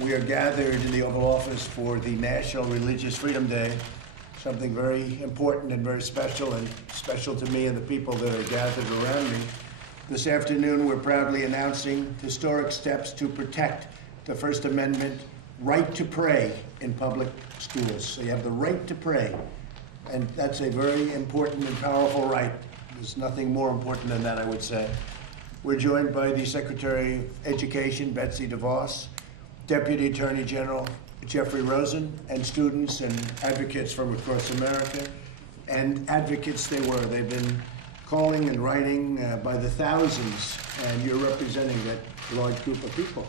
We are gathered in the Oval Office for the National Religious Freedom Day, something very important and very special, and special to me and the people that are gathered around me. This afternoon, we're proudly announcing historic steps to protect the First Amendment right to pray in public schools. So you have the right to pray, and that's a very important and powerful right. There's nothing more important than that, I would say. We're joined by the Secretary of Education, Betsy DeVos, Deputy Attorney General Jeffrey Rosen, and students and advocates from across America. And advocates they were. They've been calling and writing by the thousands, and you're representing that large group of people.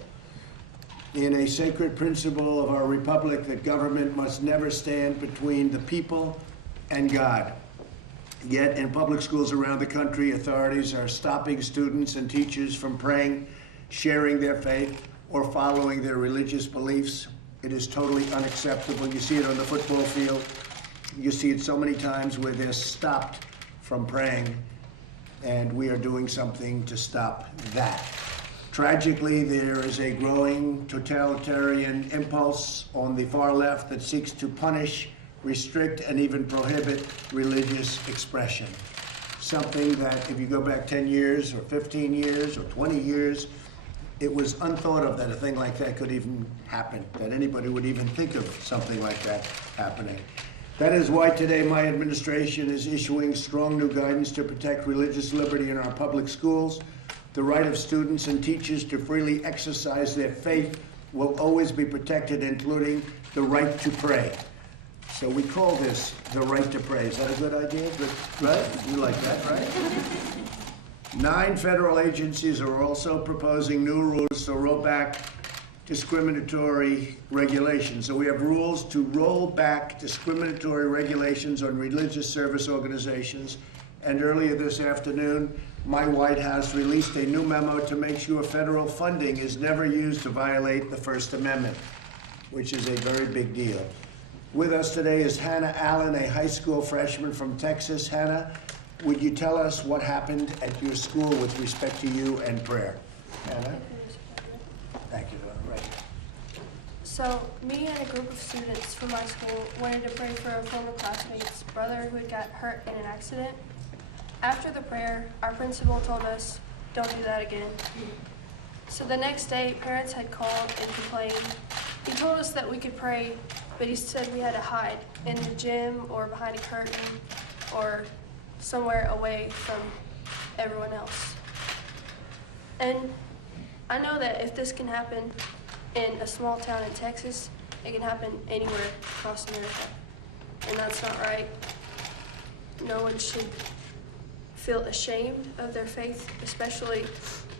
In a sacred principle of our republic, that government must never stand between the people and God. Yet in public schools around the country, authorities are stopping students and teachers from praying, sharing their faith, or following their religious beliefs. It is totally unacceptable. You see it on the football field. You see it so many times where they're stopped from praying, and we are doing something to stop that. Tragically, there is a growing totalitarian impulse on the far left that seeks to punish, restrict, and even prohibit religious expression. Something that, if you go back 10 years or 15 years or 20 years, it was unthought of that a thing like that could even happen, that anybody would even think of something like that happening. That is why today my administration is issuing strong new guidance to protect religious liberty in our public schools. The right of students and teachers to freely exercise their faith will always be protected, including the right to pray. So we call this the right to pray. Is that a good idea? Good, right? You like that, right? 9 federal agencies are also proposing new rules to roll back discriminatory regulations. So we have rules to roll back discriminatory regulations on religious service organizations. And earlier this afternoon, my White House released a new memo to make sure federal funding is never used to violate the First Amendment, which is a very big deal. With us today is Hannah Allen, a high school freshman from Texas. Hannah, would you tell us what happened at your school with respect to you and prayer? Hannah? Thank you. Right. So, me and a group of students from my school wanted to pray for a former classmate's brother who had got hurt in an accident. After the prayer, our principal told us, "Don't do that again." So the next day, parents had called and complained. He told us that we could pray, but he said we had to hide in the gym or behind a curtain or somewhere away from everyone else. And I know that if this can happen in a small town in Texas, it can happen anywhere across America. And that's not right. No one should feel ashamed of their faith, especially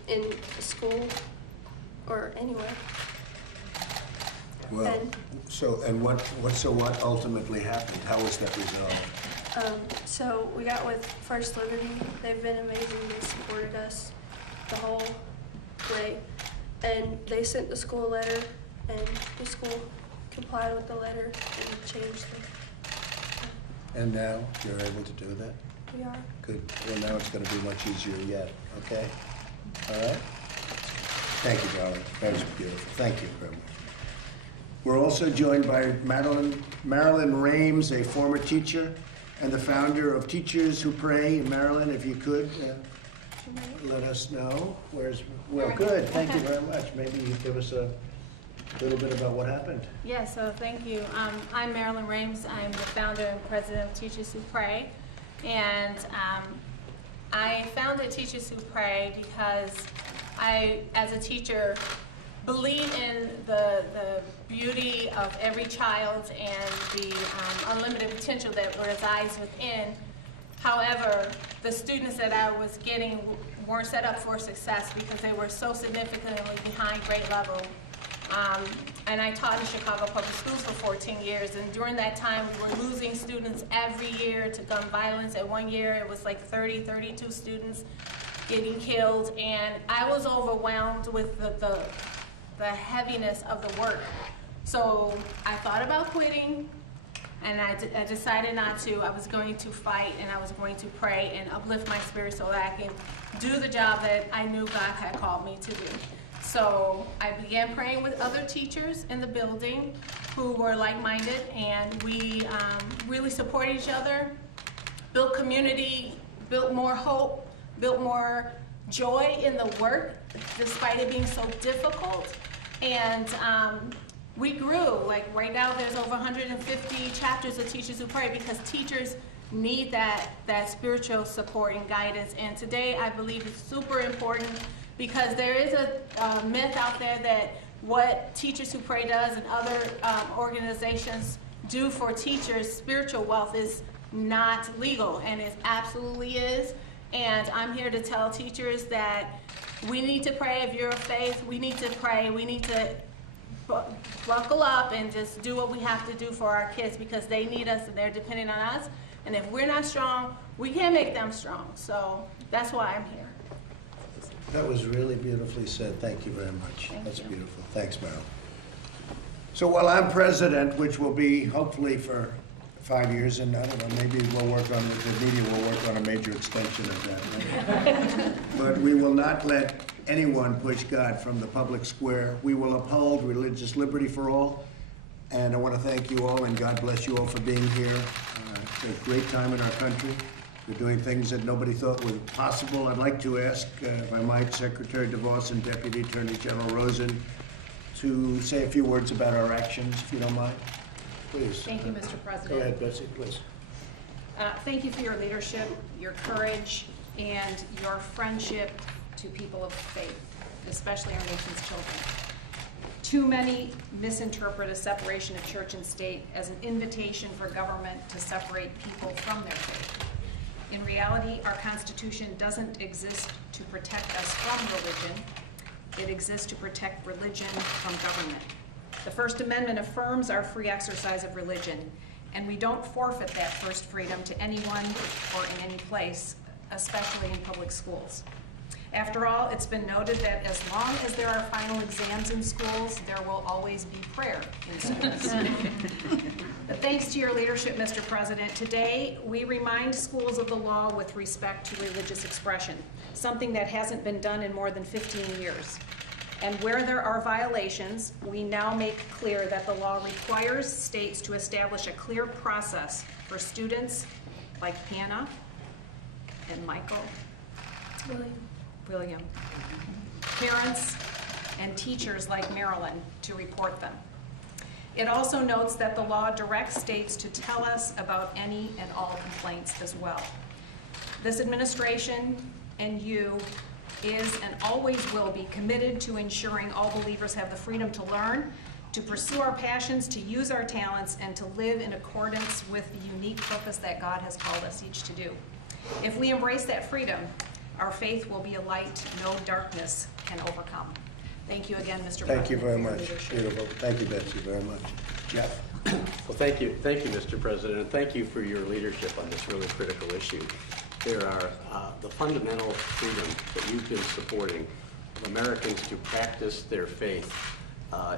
in a school or anywhere. Well, what ultimately happened? How was that resolved? So we got with First Liberty. They've been amazing. They supported us the whole way. And they sent the school a letter, and the school complied with the letter and changed it. And now you're able to do that? We are. Good. Well, now it's going to be much easier yet. Okay? All right? Thank you, darling. That was beautiful. Thank you very much. We're also joined by Marilyn Rames, a former teacher and the founder of Teachers Who Pray. Marilyn, if you could let us know. Well, good. Thank you very much. Maybe you give us a little bit about what happened. Yeah, so thank you. I'm Marilyn Rames. I'm the founder and president of Teachers Who Pray. And I founded Teachers Who Pray because I, as a teacher, believe in the beauty of every child and the unlimited potential that resides within. However, the students that I was getting weren't set up for success because they were so significantly behind grade level. And I taught in Chicago Public Schools for 14 years, and during that time we were losing students every year to gun violence. At one year it was like 32 students getting killed, and I was overwhelmed with the heaviness of the work. So I thought about quitting, and I decided not to. I was going to fight, and I was going to pray and uplift my spirit so that I can do the job that I knew God had called me to do. So I began praying with other teachers in the building who were like-minded, and we really support each other, built community, built more hope, built more joy in the work, despite it being so difficult. And we grew. Like right now, there's over 150 chapters of Teachers Who Pray, because teachers need that spiritual support and guidance. And today, I believe it's super important, because there is a myth out there that what Teachers Who Pray does and other organizations do for teachers' spiritual wealth is not legal, and it absolutely is. And I'm here to tell teachers that we need to pray. If you're of faith, we need to pray. We need to buckle up and just do what we have to do for our kids, because they need us and they're dependent on us. And if we're not strong, we can't make them strong. So that's why I'm here. That was really beautifully said. Thank you very much. That's beautiful. Thanks, Meryl. So while I'm president, which will be hopefully for 5 years, and I don't know, maybe we'll work on, the media will work on a major extension of that. Right? But we will not let anyone push God from the public square. We will uphold religious liberty for all. And I want to thank you all, and God bless you all for being here. It's a great time in our country. We're doing things that nobody thought were possible. I'd like to ask, if I might, Secretary DeVos and Deputy Attorney General Rosen to say a few words about our actions, if you don't mind. Please. Thank you, Mr. President. Go ahead, Betsy, please. Thank you for your leadership, your courage, and your friendship to people of faith, especially our nation's children. Too many misinterpret a separation of church and state as an invitation for government to separate people from their faith. In reality, our Constitution doesn't exist to protect us from religion. It exists to protect religion from government. The First Amendment affirms our free exercise of religion, and we don't forfeit that first freedom to anyone or in any place, especially in public schools. After all, it's been noted that as long as there are final exams in schools, there will always be prayer in schools. But thanks to your leadership, Mr. President, today we remind schools of the law with respect to religious expression, something that hasn't been done in more than 15 years. And where there are violations, we now make clear that the law requires states to establish a clear process for students like Hannah and Michael, William, parents, and teachers like Marilyn to report them. It also notes that the law directs states to tell us about any and all complaints as well. This administration and you is and always will be committed to ensuring all believers have the freedom to learn, to pursue our passions, to use our talents, and to live in accordance with the unique purpose that God has called us each to do. If we embrace that freedom, our faith will be a light no darkness can overcome. Thank you again, Mr. President. Thank you very much. Beautiful. Thank you, Betsy, very much. Jeff? Well, thank you, Mr. President, and thank you for your leadership on this really critical issue. There are the fundamental freedom that you've been supporting of Americans to practice their faith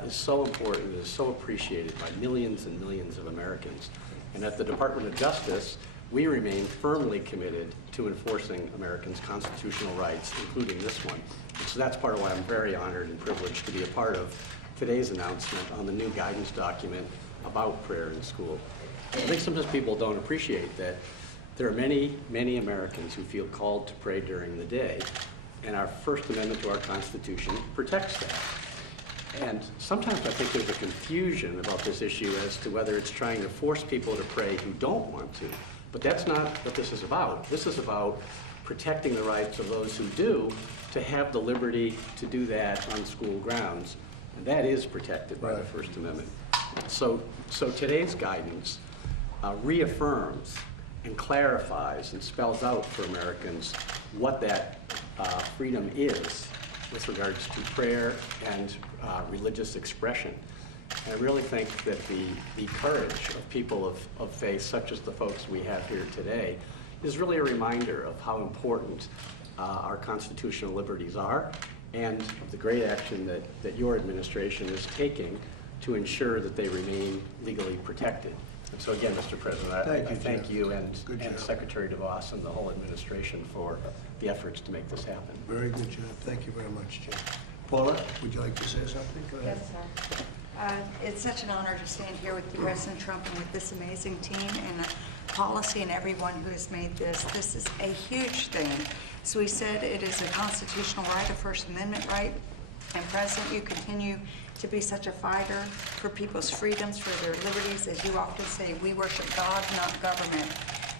is so important, is so appreciated by millions and millions of Americans. And at the Department of Justice, we remain firmly committed to enforcing Americans' constitutional rights, including this one. And so that's part of why I'm very honored and privileged to be a part of today's announcement on the new guidance document about prayer in school. I think sometimes people don't appreciate that there are many, many Americans who feel called to pray during the day, and our First Amendment to our Constitution protects that. And sometimes I think there's a confusion about this issue as to whether it's trying to force people to pray who don't want to. But that's not what this is about. This is about protecting the rights of those who do to have the liberty to do that on school grounds. And that is protected by the First Amendment. So today's guidance reaffirms and clarifies and spells out for Americans what that freedom is with regards to prayer and religious expression. And I really think that the courage of people of faith, such as the folks we have here today, is really a reminder of how important our constitutional liberties are and of the great action that your administration is taking to ensure that they remain legally protected. And so again, Mr. President, I thank you and Secretary DeVos and the whole administration for the efforts to make this happen. Very good job. Thank you very much, Jeff. Paula, would you like to say something? Go ahead. Yes, sir. It's such an honor to stand here with you, President Trump, and with this amazing team and the policy and everyone who has made this. This is a huge thing. So we said it is a constitutional right, a First Amendment right. And President, you continue to be such a fighter for people's freedoms, for their liberties. As you often say, we worship God, not government.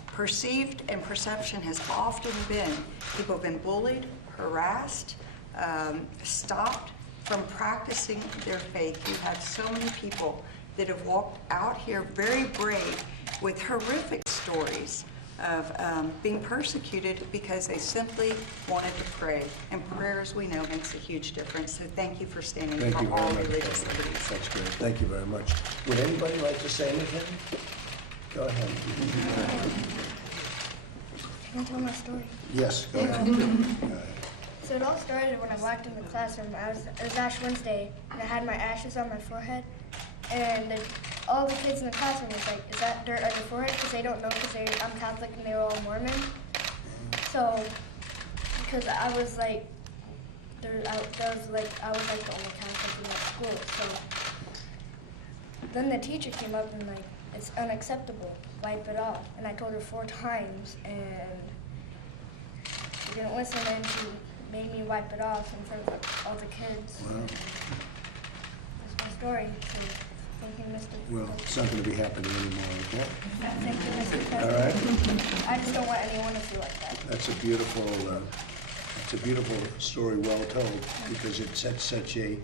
Perceived and perception has often been people have been bullied, harassed, stopped from practicing their faith. You have so many people that have walked out here very brave with horrific stories of being persecuted because they simply wanted to pray. And prayer, as we know, makes a huge difference. So thank you for standing Thank you for very all much. religious liberties. That's great. Thank you very much. Would anybody like to say anything? Go ahead. Can I tell my story? Yes, go ahead. Go ahead. So it all started when I walked in the classroom. It was Ash Wednesday, and I had my ashes on my forehead. And all the kids in the classroom was like, "Is that dirt on your forehead?" Because they don't know, because I'm Catholic and they were all Mormon. So, because I was like, I was like the only Catholic in that school. So then the teacher came up and like, "It's unacceptable. Wipe it off." And I told her 4 times, and she didn't listen, and she made me wipe it off in front of all the kids. Wow. That's my story. So thank you, Mr. Well, it's not going to be happening anymore, okay? Thank you, Mr. President. All right? I just don't want anyone to feel like that. That's a beautiful story, well told, because it sets such a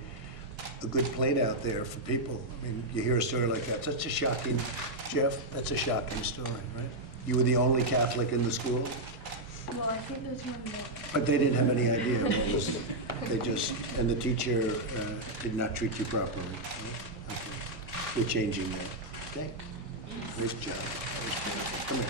good plate out there for people. I mean, you hear a story like that, such a shocking, Jeff, that's a shocking story, right? You were the only Catholic in the school, Well, I think there's one more. but they didn't have any idea what was, and the teacher did not treat you properly. Okay. We're changing that, okay? Nice job. Come here.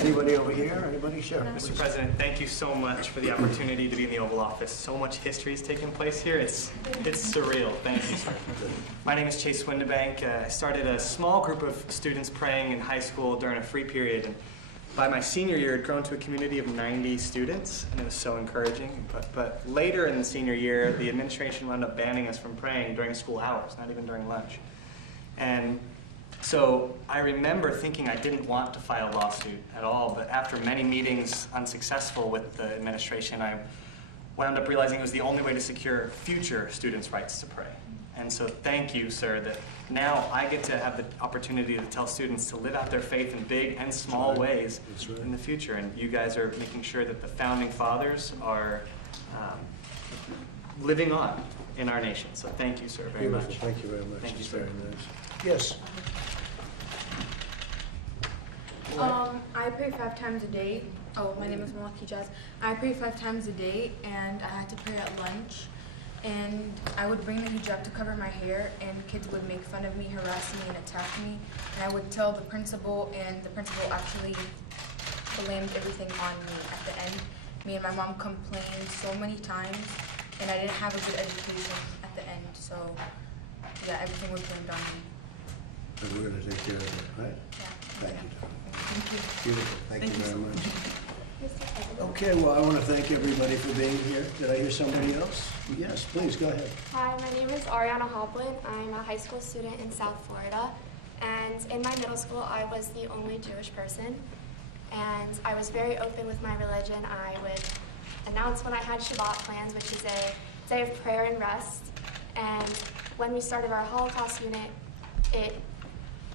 Anybody over here? Anybody? Sure. Mr. President, thank you so much for the opportunity to be in the Oval Office. So much history has taken place here. It's surreal. Thank you, sir. My name is Chase Windebank. I started a small group of students praying in high school during a free period. And by my senior year, it had grown to a community of 90 students, and it was so encouraging. But later in the senior year, the administration wound up banning us from praying during school hours, not even during lunch. And so I remember thinking I didn't want to file a lawsuit at all, but after many meetings unsuccessful with the administration, I wound up realizing it was the only way to secure future students' rights to pray. And so thank you, sir, that now I get to have the opportunity to tell students to live out their faith in big and small ways in the future. And you guys are making sure that the founding fathers are living on in our nation. So thank you, sir, very much. Thank you very much. Thank you, It's sir. very nice. Yes. I pray 5 times a day. Oh, my name is Malaki Jazz. I pray 5 times a day, and I had to pray at lunch. And I would bring the hijab to cover my hair, and kids would make fun of me, harass me, and attack me. And I would tell the principal, and the principal actually blamed everything on me at the end. Me and my mom complained so many times, and I didn't have a good education at the end. So, yeah, everything was blamed on me. And we're going to take care of it, right? Yeah. Thank you, Tom. Thank you. Beautiful. Thank you very much. Okay, well, I want to thank everybody for being here. Did I hear somebody else? Yes, please, go ahead. Hi, my name is Ariana Hoplin. I'm a high school student in South Florida. And in my middle school, I was the only Jewish person. And I was very open with my religion. I would announce when I had Shabbat plans, which is a day of prayer and rest. And when we started our Holocaust unit, it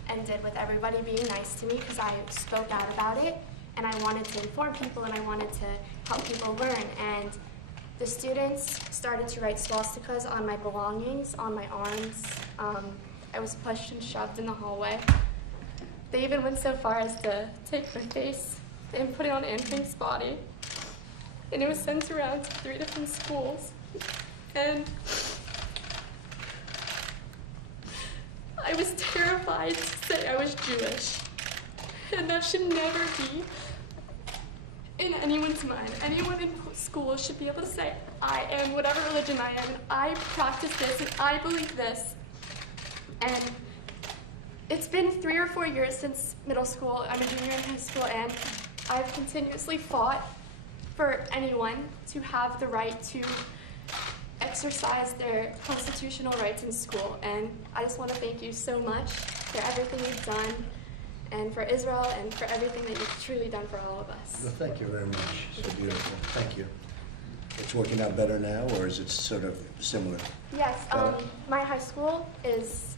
ended with everybody being nice to me because I spoke out about it. And I wanted to inform people, and I wanted to help people learn. And the students started to write swastikas on my belongings, on my arms. I was pushed and shoved in the hallway. They even went so far as to take my face and put it on Anne Frank's body. And it was sent around to 3 different schools. And I was terrified to say I was Jewish. And that should never be in anyone's mind. Anyone in school should be able to say, I am whatever religion I am, and I practice this, and I believe this. And it's been 3 or 4 years since middle school. I'm a junior in high school, and I've continuously fought for anyone to have the right to exercise their constitutional rights in school. And I just want to thank you so much for everything you've done, and for Israel, and for everything that you've truly done for all of us. Well, thank you very much. So beautiful. Thank you. It's working out better now, or is it sort of similar? Yes, Better? my high school is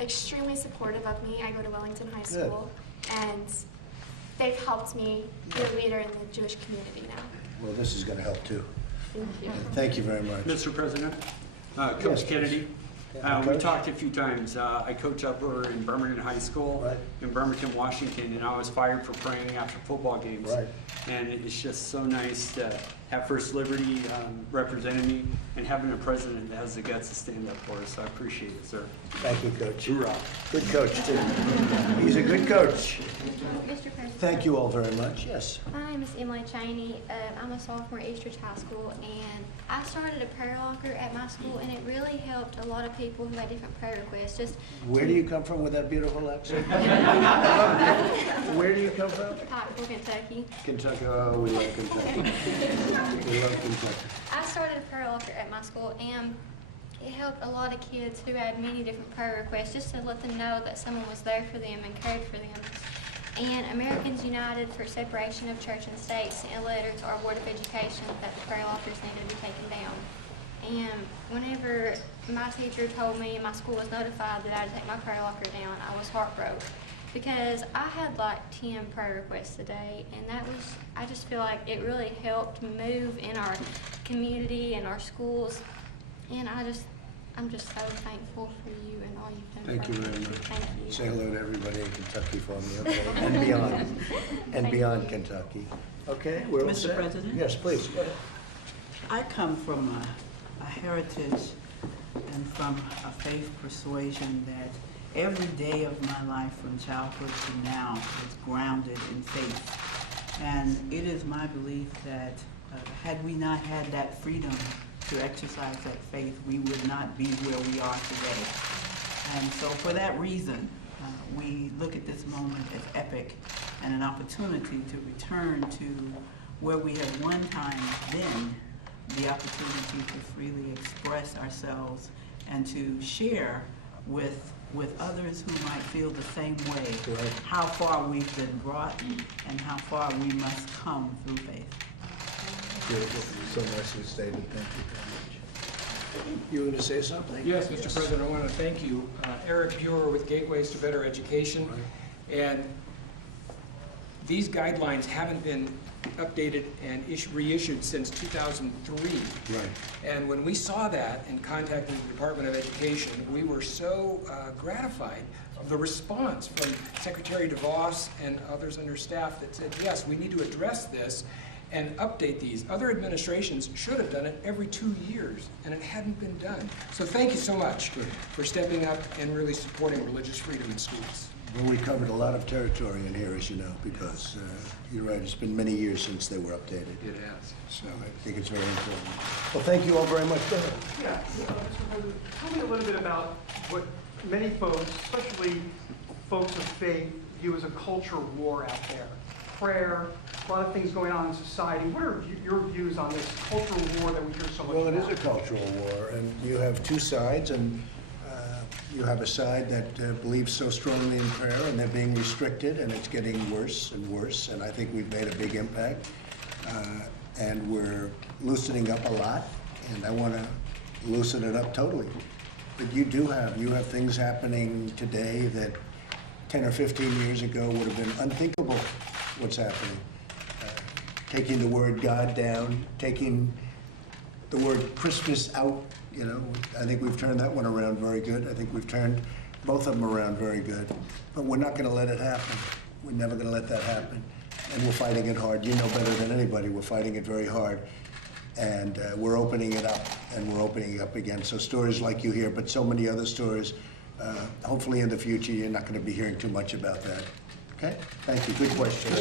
extremely supportive of me. I go to Wellington High School, and they've helped me be a leader in the Jewish community now. Well, this is going to help too. Thank you. Thank you very much. Mr. President, Coach Yes, Kennedy, we Coach? talked a few times. I coach up over in Bremerton High School Right. in Bremerton, Washington, and I was fired for praying after football games. Right. And it's just so nice to have First Liberty representing me and having a president that has the guts to stand up for us. So I appreciate it, sir. Thank you, Coach. Hoorah. Good coach, too. He's a good coach. Mr. President. Thank you all very much. Yes. My name is Emily Cheney. I'm a sophomore at Eastridge High School, and I started a prayer locker at my school, and it really helped a lot of people who had different prayer requests. Just Where do you come from with that beautiful accent? Where do you come from? Pikeville, Kentucky. Kentucky. Oh, we love Kentucky. We love Kentucky. I started a prayer locker at my school, and it helped a lot of kids who had many different prayer requests, just to let them know that someone was there for them and cared for them. And Americans United for Separation of Church and State sent a letter to our Board of Education that the prayer lockers needed to be taken down. And whenever my teacher told me and my school was notified that I had to take my prayer locker down, I was heartbroken, because I had like 10 prayer requests a day, and that was, I just feel like it really helped move in our community and our schools. And I'm just so thankful for you and all you've done. Thank for you me. very much. Thank you. Say hello to everybody in Kentucky for me, okay? And beyond. And Thank beyond you. Kentucky. Okay, we're all Mr. set? President? Yes, please. Go ahead. I come from a heritage and from a faith persuasion that every day of my life from childhood to now is grounded in faith. And it is my belief that had we not had that freedom to exercise that faith, we would not be where we are today. And so for that reason, we look at this moment as epic and an opportunity to return to where we had one time been, the opportunity to freely express ourselves and to share with others who might feel the same way, Right. how far we've been brought and how far we must come through faith. Beautiful. So nicely stated. Thank you very much. You were going to say something? Yes, Mr. President, I want to thank you. Eric Buer with Gateways to Better Education. And these guidelines haven't been updated and reissued since 2003. Right. And when we saw that and contacted the Department of Education, we were so gratified of the response from Secretary DeVos and others under staff that said, yes, we need to address this and update these. Other administrations should have done it every 2 years, and it hadn't been done. So thank you so much for stepping up and really supporting religious freedom in schools. Well, we covered a lot of territory in here, as you know, because you're right, it's been many years since they were updated. It has. So I think it's very important. Well, thank you all very much. Go ahead. Yeah, Mr. President, tell me a little bit about what many folks, especially folks of faith, view as a culture war out there. Prayer, a lot of things going on in society. What are your views on this cultural war that we hear so much Well, it about? is a cultural war, and you have two sides, and you have a side that believes so strongly in prayer, and they're being restricted, and it's getting worse and worse, and I think we've made a big impact, and we're loosening up a lot, and I want to loosen it up totally. But you have things happening today that 10 or 15 years ago would have been unthinkable what's happening. Taking the word God down, taking the word Christmas out, you know, I think we've turned that one around very good. I think we've turned both of them around very good. But we're not going to let it happen. We're never going to let that happen. And we're fighting it hard. You know better than anybody, we're fighting it very hard. And we're opening it up, and we're opening it up again. So stories like you hear, but so many other stories, hopefully in the future you're not going to be hearing too much about that. Okay? Thank you. Good question.